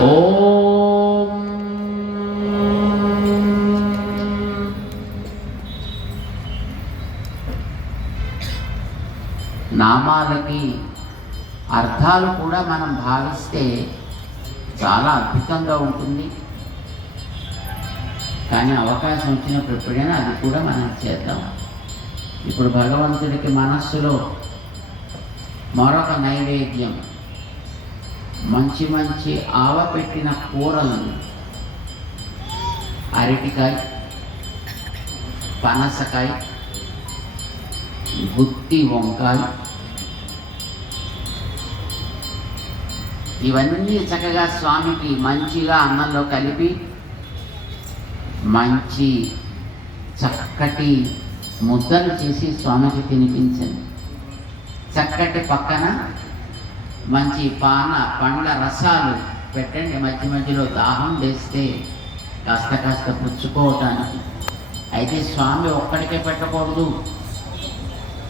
ఓం. నామాలకి అర్థాలు కూడా మనం భావిస్తే చాలా అద్భుతంగా ఉంటుంది. కానీ అవకాశం వచ్చినప్పుడు ఎప్పుడైనా అది కూడా మనం చేద్దాం. ఇప్పుడు భగవంతుడికి మనస్సులో మరొక నైవేద్యం. మంచి మంచి ఆవపెట్టిన కూరలను అరటికాయ పనసకాయ గుత్తి వంకాయ ఇవన్నీ చక్కగా స్వామికి మంచిగా అన్నంలో కలిపి మంచి చక్కటి ముద్దలు చేసి స్వామికి తినిపించండి. చక్కటి పక్కన మంచి పాన పండ్ల రసాలు పెట్టండి. మధ్య మధ్యలో దాహం వేస్తే కాస్త కాస్త పుచ్చుకోవటానికి. అయితే స్వామి ఒక్కడికే పెట్టకూడదు.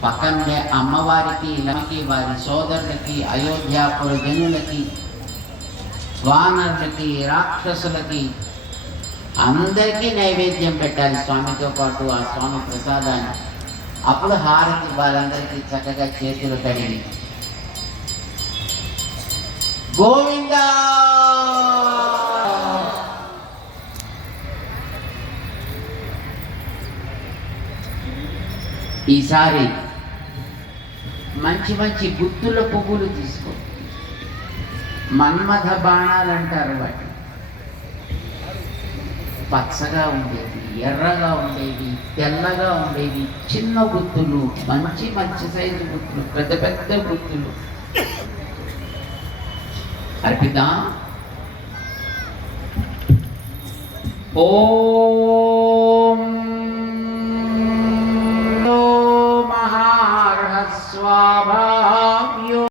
పక్కనే అమ్మవారికి లమకి వారి సోదరులకి అయోధ్యాపుర జనులకి వానరులకి రాక్షసులకి అందరికీ నైవేద్యం పెట్టాలి స్వామితో పాటు ఆ స్వామి ప్రసాదాన్ని. అప్పుడు హారతి వారందరికీ చక్కగా చేతులు కడిగి గోవింద! ఈసారి మంచి మంచి గుత్తుల పువ్వులు తీసుకో. మన్మథ బాణాలు అంటారు వాటి పచ్చగా ఉండేవి ఎర్రగా ఉండేవి తెల్లగా ఉండేవి చిన్న గుత్తులు మంచి మంచి సైజు గుత్తులు పెద్ద పెద్ద గుత్తులు. అర్పిద్దాం ఓ